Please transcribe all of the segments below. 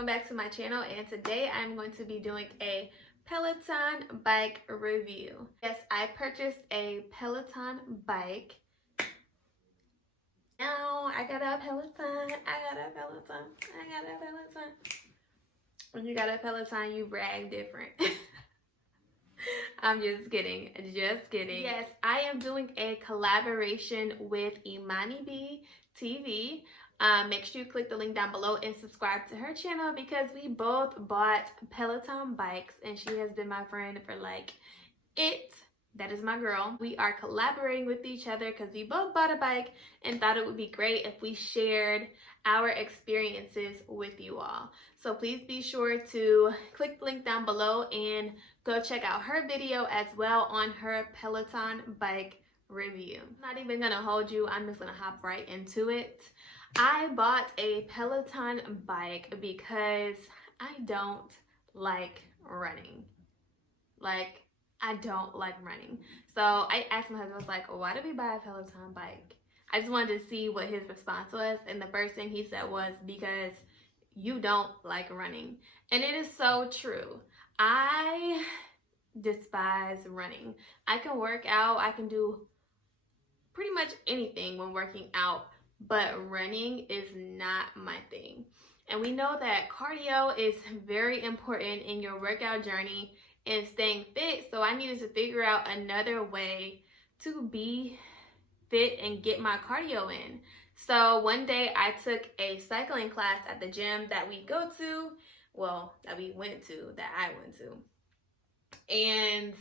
welcome back to my channel, and today I'm going to be doing a Peloton bike review. Yes, I purchased a Peloton bike. Now I got a Peloton. When you got a Peloton, you brag different. I'm just kidding. Yes, I am doing a collaboration with Imani B TV. Make sure you click the link down below and subscribe to her channel because we both bought Peloton bikes and she has been my friend for that is my girl. We are collaborating with each other because we both bought a bike and thought it would be great if we shared our experiences with you all. So please be sure to click the link down below and go check out her video as well on her Peloton bike review. I'm not even gonna hold you, I'm just gonna hop right into it. I bought a Peloton bike because I don't like running. I don't like running. So I asked my husband, I was like, why did we buy a Peloton bike? I just wanted to see what his response was. And the first thing he said was, because you don't like running. And it is so true. I despise running. I can work out. I can do pretty much anything when working out. But running is not my thing. And we know that cardio is very important in your workout journey and staying fit. So I needed to figure out another way to be fit and get my cardio in. So one day I took a cycling class at the gym that we go to, that I went to. And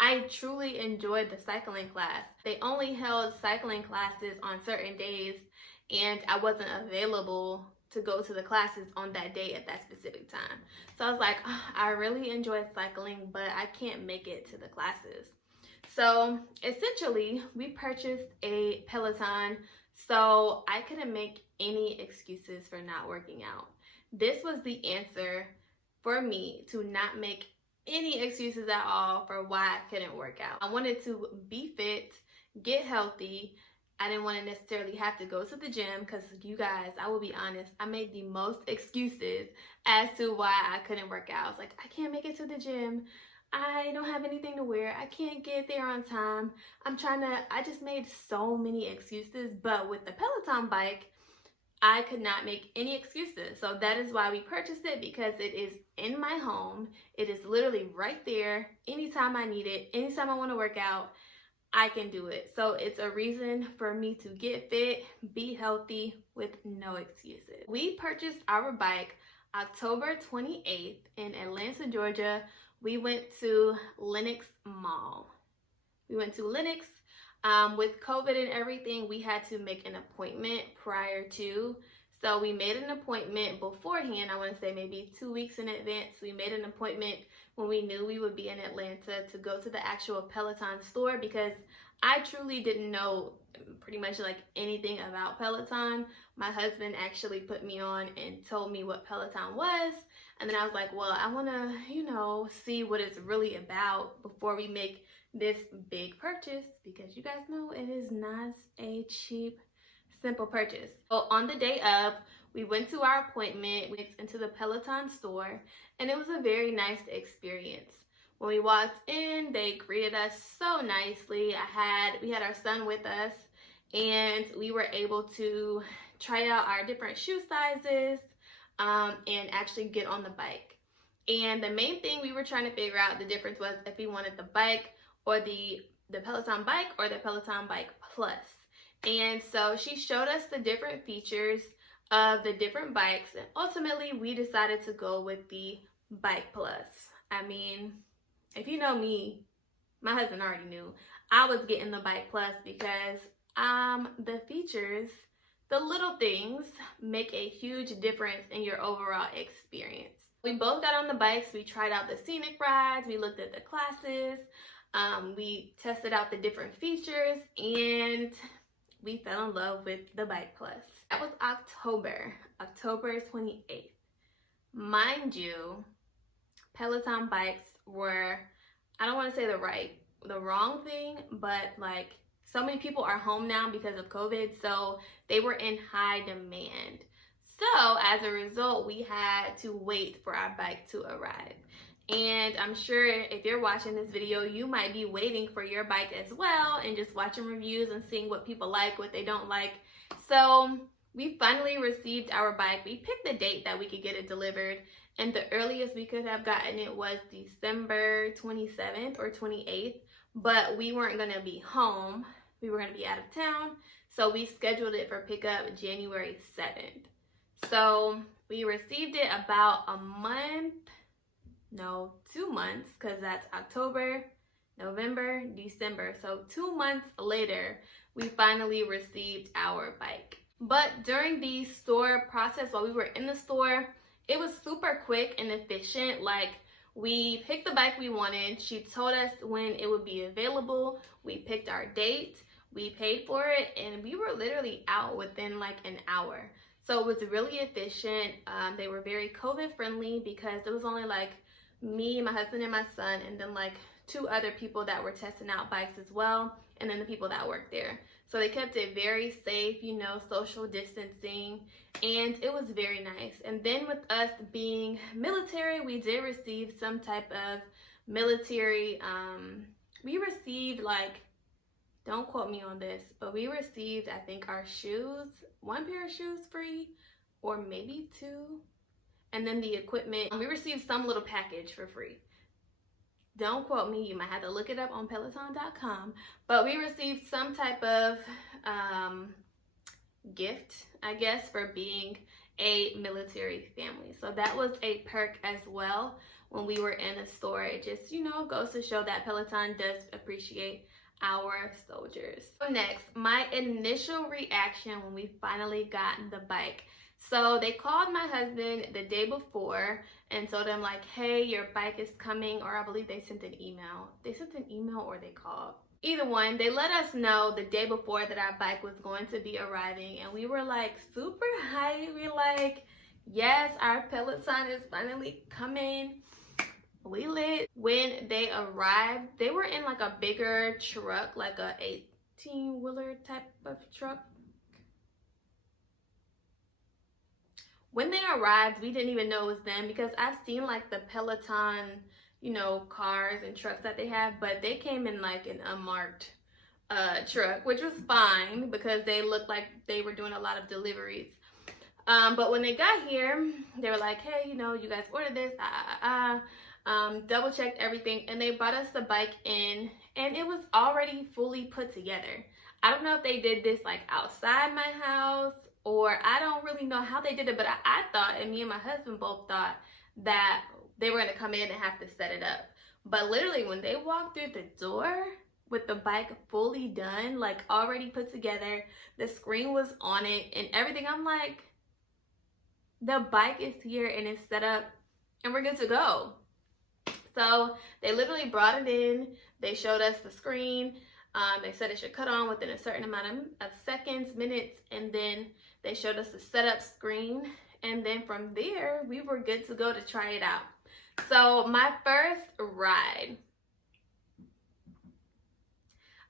I truly enjoyed the cycling class. They only held cycling classes on certain days and I wasn't available to go to the classes on that day at that specific time. So I was like, oh, I really enjoy cycling, but I can't make it to the classes. So essentially, we purchased a Peloton so I couldn't make any excuses for not working out. This was the answer for me to not make any excuses at all for why I couldn't work out. I wanted to be fit, get healthy. I didn't want to necessarily have to go to the gym because you guys, I will be honest, I made the most excuses as to why I couldn't work out. I was like, I can't make it to the gym. I don't have anything to wear. I can't get there on time. I just made so many excuses. But with the Peloton bike, I could not make any excuses. So that is why we purchased it, because it is in my home. It is literally right there. Anytime I need it, anytime I want to work out, I can do it. So it's a reason for me to get fit, be healthy with no excuses. We purchased our bike October 28th in Atlanta, Georgia. We went to Lenox Mall. With COVID and everything, we had to make an appointment prior to. So we made an appointment beforehand. I want to say maybe 2 weeks in advance. We made an appointment when we knew we would be in Atlanta to go to the actual Peloton store, because I truly didn't know pretty much like anything about Peloton. My husband actually put me on and told me what Peloton was. And then I was like, well, I want to, see what it's really about before we make this big purchase, because you guys know it is not a cheap, simple purchase. So on the day of, we went to our appointment, we went into the Peloton store, and it was a very nice experience. When we walked in, they greeted us so nicely. We had our son with us, and we were able to try out our different shoe sizes and actually get on the bike. And the main thing we were trying to figure out the difference was if we wanted the bike or the Peloton bike or the Peloton bike plus. And so she showed us the different features of the different bikes, and ultimately we decided to go with the bike plus. I mean, if you know me, my husband already knew I was getting the bike plus because the features, the little things, make a huge difference in your overall experience. We both got on the bikes, we tried out the scenic rides, we looked at the classes, we tested out the different features, and we fell in love with the bike plus. That was October 28th. Mind you, Peloton bikes were, I don't want to say the wrong thing, but like so many people are home now because of COVID, so they were in high demand. So as a result, we had to wait for our bike to arrive. And I'm sure if you're watching this video, you might be waiting for your bike as well and just watching reviews and seeing what people like, what they don't like. So we finally received our bike. We picked the date that we could get it delivered, and the earliest we could have gotten it was December 27th or 28th, but we weren't going to be home. We were going to be out of town, so we scheduled it for pickup January 7th. So we received it about a month, no, 2 months, because that's October, November, December. So 2 months later, we finally received our bike. But during the store process, while we were in the store, it was super quick and efficient. Like, we picked the bike we wanted. She told us when it would be available. We picked our date. We paid for it, and we were literally out within like an hour. So it was really efficient. They were very COVID friendly because it was only like me, my husband, and my son, and then like 2 other people that were testing out bikes as well, and then the people that worked there. So they kept it very safe, you know, social distancing, and it was very nice. And then with us being military, we did receive some type of military, we received like, don't quote me on this, but we received, I think, our shoes, 1 pair of shoes free, or maybe 2. And then the equipment, we received some little package for free. Don't quote me, you might have to look it up on Peloton.com. But we received some type of gift, I guess, for being a military family. So that was a perk as well when we were in the store. It just, you know, goes to show that Peloton does appreciate our soldiers. So next, my initial reaction when we finally got the bike. So they called my husband the day before and told him like, hey, your bike is coming, or I believe they sent an email. They sent an email or they called. Either one, they let us know the day before that our bike was going to be arriving, and we were like super hyped. We were like, yes, our Peloton is finally coming. We lit. When they arrived, they were in like a bigger truck, like a 18-wheeler type of truck. When they arrived, we didn't even know it was them, because I've seen like the Peloton, you know, cars and trucks that they have, but they came in like an unmarked truck, which was fine because they looked like they were doing a lot of deliveries. But when they got here, they were like, hey, you know, you guys ordered this, double checked everything, and they brought us the bike in, and it was already fully put together. I don't know if they did this like outside my house, or I don't really know how they did it, but I thought, and me and my husband both thought, that they were going to come in and have to set it up. But literally when they walked through the door with the bike fully done, like already put together, the screen was on it and everything, I'm like, the bike is here and it's set up and we're good to go. So they literally brought it in. They showed us the screen. They said it should cut on within a certain amount of seconds, minutes, and then they showed us the setup screen. And then from there, we were good to go to try it out. So my first ride,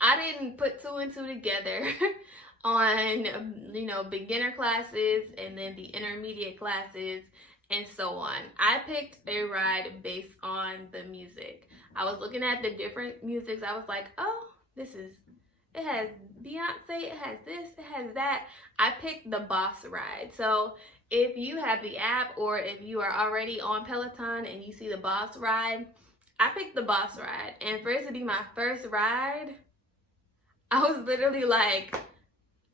I didn't put 2 and 2 together on, you know, beginner classes and then the intermediate classes and so on. I picked a ride based on the music. I was looking at the different musics. I was like, oh, it has Beyonce, it has this, it has that. I picked the Boss ride. So if you have the app, or if you are already on Peloton and you see the Boss ride, I picked the Boss ride. And for it to be my first ride, I was literally like,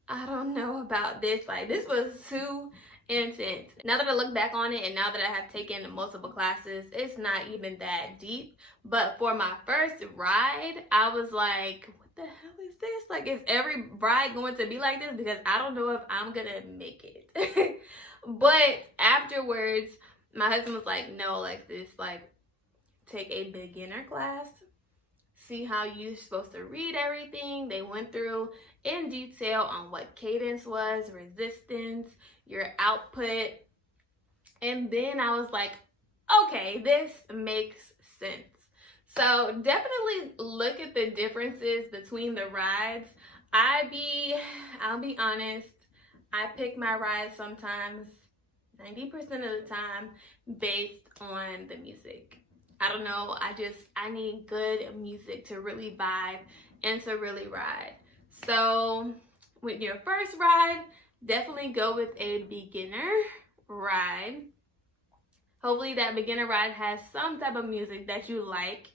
I don't know about this. Like, this was too intense. Now that I look back on it, and now that I have taken multiple classes, it's not even that deep. But for my first ride, I was like, what the hell is this? Like, is every ride going to be like this? Because I don't know if I'm gonna make it. But afterwards, my husband was like, no, like this, like, take a beginner class, see how you're supposed to read everything. They went through in detail on what cadence was, resistance, your output. And then I was like, okay, this makes sense. So definitely look at the differences between the rides. I'll be honest, I pick my rides sometimes 90% of the time based on the music. I don't know, I need good music to really vibe and to really ride. So with your first ride, definitely go with a beginner ride. Hopefully that beginner ride has some type of music that you like,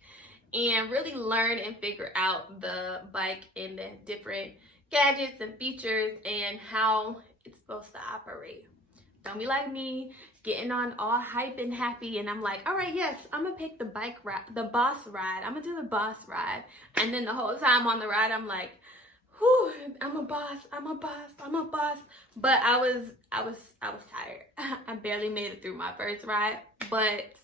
and really learn and figure out the bike and the different gadgets and features and how it's supposed to operate. Don't be like me, getting on all hype and happy, and I'm like, all right, yes, I'm gonna pick the bike ride, the boss ride. I'm gonna do the boss ride. And then the whole time on the ride, I'm like, whew, I'm a boss, I'm a boss, I'm a boss. But I was tired. I barely made it through my first ride, but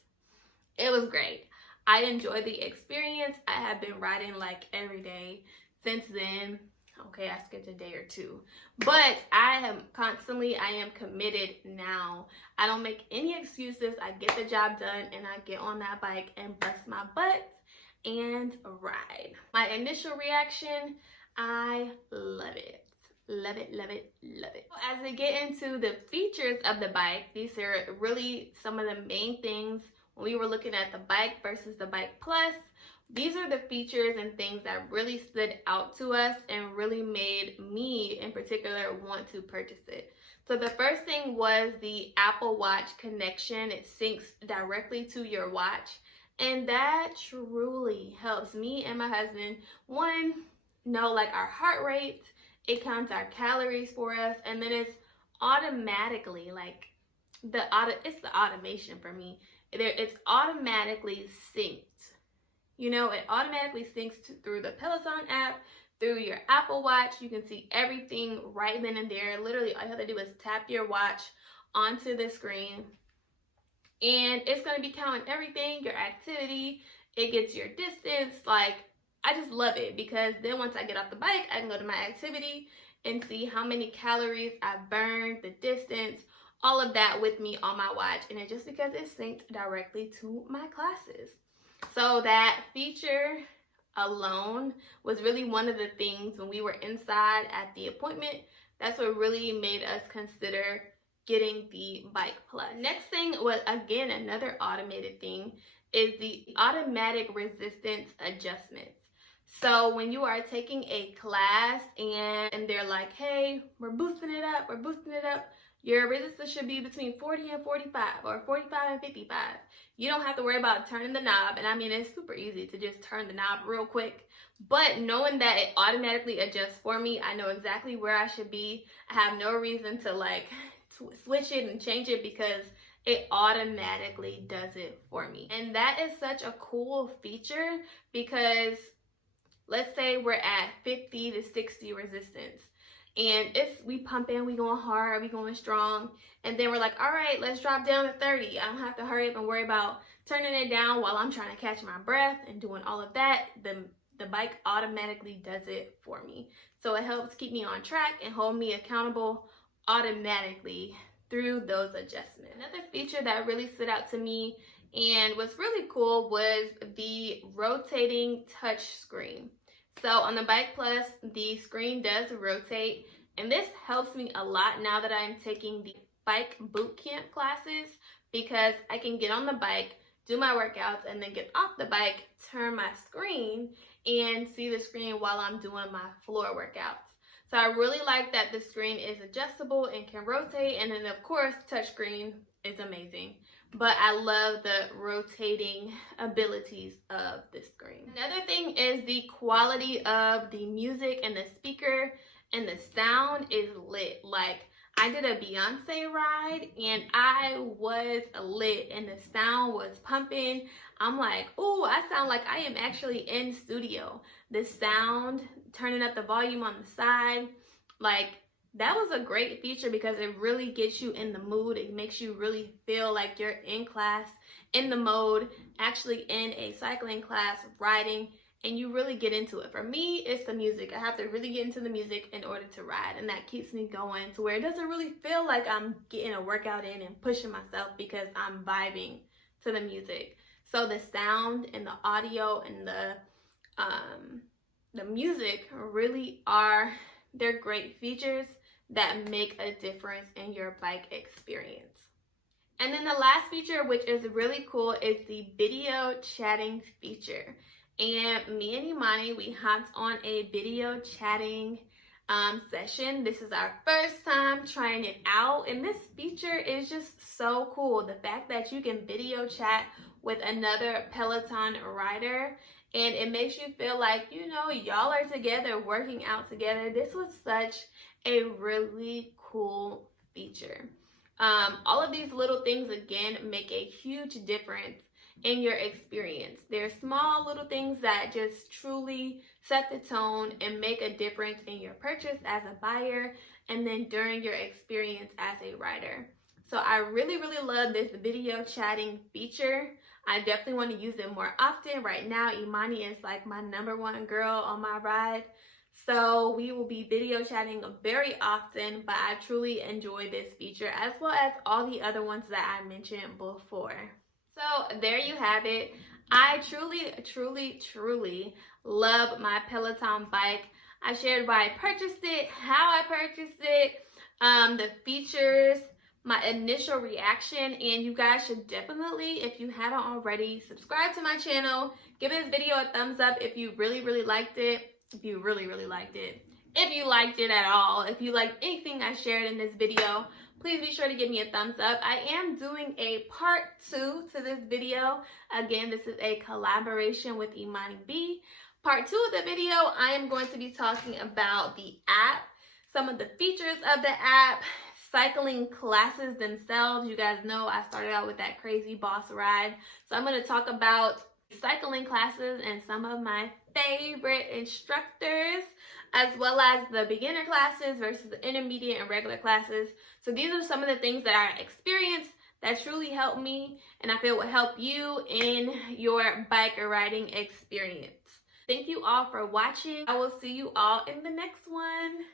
it was great. I enjoyed the experience. I have been riding like every day since then. Okay, I skipped a day or two, but I am committed now. I don't make any excuses. I get the job done and I get on that bike and bust my butt and ride. My initial reaction, I love it. Love it, love it, love it. As we get into the features of the bike, these are really some of the main things when we were looking at the bike versus the Bike Plus. These are the features and things that really stood out to us and really made me in particular want to purchase it. So the first thing was the Apple Watch connection. It syncs directly to your watch, and that truly helps me and my husband, one, know like our heart rate. It counts our calories for us, and then it's automatically like it's the automation for me. It's automatically synced. You know, it automatically syncs through the Peloton app, through your Apple Watch. You can see everything right then and there. Literally, all you have to do is tap your watch onto the screen, and it's going to be counting everything, your activity. It gets your distance. Like, I just love it, because then once I get off the bike, I can go to my activity and see how many calories I burned, the distance, all of that with me on my watch. And it's just because it's synced directly to my classes. So that feature alone was really one of the things when we were inside at the appointment. That's what really made us consider getting the Bike Plus. Next thing was, again, another automated thing, is the automatic resistance adjustments. So when you are taking a class and they're like, hey, we're boosting it up, your resistance should be between 40 and 45 or 45 and 55. You don't have to worry about turning the knob. And I mean, it's super easy to just turn the knob real quick. But knowing that it automatically adjusts for me, I know exactly where I should be. I have no reason to like switch it and change it, because it automatically does it for me. And that is such a cool feature, because let's say we're at 50 to 60 resistance. And we pumping, we going hard, we going strong. And then we're like, all right, let's drop down to 30. I don't have to hurry up and worry about turning it down while I'm trying to catch my breath and doing all of that. The bike automatically does it for me. So it helps keep me on track and hold me accountable automatically through those adjustments. Another feature that really stood out to me and was really cool was the rotating touch screen. So on the Bike Plus, the screen does rotate, and this helps me a lot now that I'm taking the bike boot camp classes, because I can get on the bike, do my workouts, and then get off the bike, turn my screen, and see the screen while I'm doing my floor workouts. So I really like that the screen is adjustable and can rotate, and then of course, touchscreen is amazing. But I love the rotating abilities of the screen. Another thing is the quality of the music and the speaker, and the sound is lit. Like, I did a Beyonce ride and I was lit and the sound was pumping. I'm like, oh, I sound like I am actually in studio. The sound, turning up the volume on the side, like, that was a great feature, because it really gets you in the mood. It makes you really feel like you're in class, in the mode, actually in a cycling class, riding, and you really get into it. For me, it's the music. I have to really get into the music in order to ride, and that keeps me going to where it doesn't really feel like I'm getting a workout in and pushing myself, because I'm vibing to the music. So the sound and the audio and the music really they're great features that make a difference in your bike experience. And then the last feature, which is really cool, is the video chatting feature. And me and Imani, we hopped on a video chatting session. This is our first time trying it out, and this feature is just so cool. The fact that you can video chat with another Peloton rider, and it makes you feel like, you know, y'all are together working out together. This was such a really cool feature. All of these little things, again, make a huge difference in your experience. They're small little things that just truly set the tone and make a difference in your purchase as a buyer and then during your experience as a rider. So I really, really love this video chatting feature. I definitely want to use it more often. Right now, Imani is like my #1 girl on my ride. So we will be video chatting very often, but I truly enjoy this feature as well as all the other ones that I mentioned before. So there you have it. I truly love my Peloton bike. I shared why I purchased it, how I purchased it, the features, my initial reaction, and you guys should definitely, if you haven't already, subscribe to my channel. Give this video a thumbs up if you really liked it. If you really liked it. If you liked it at all. If you liked anything I shared in this video, please be sure to give me a thumbs up. I am doing a part 2 to this video. Again, this is a collaboration with Imani B. Part 2 of the video, I am going to be talking about the app, some of the features of the app, cycling classes themselves. You guys know I started out with that crazy boss ride. So I'm going to talk about cycling classes and some of my favorite instructors, as well as the beginner classes versus the intermediate and regular classes. So these are some of the things that I experienced that truly helped me, and I feel will help you in your bike riding experience. Thank you all for watching. I will see you all in the next one.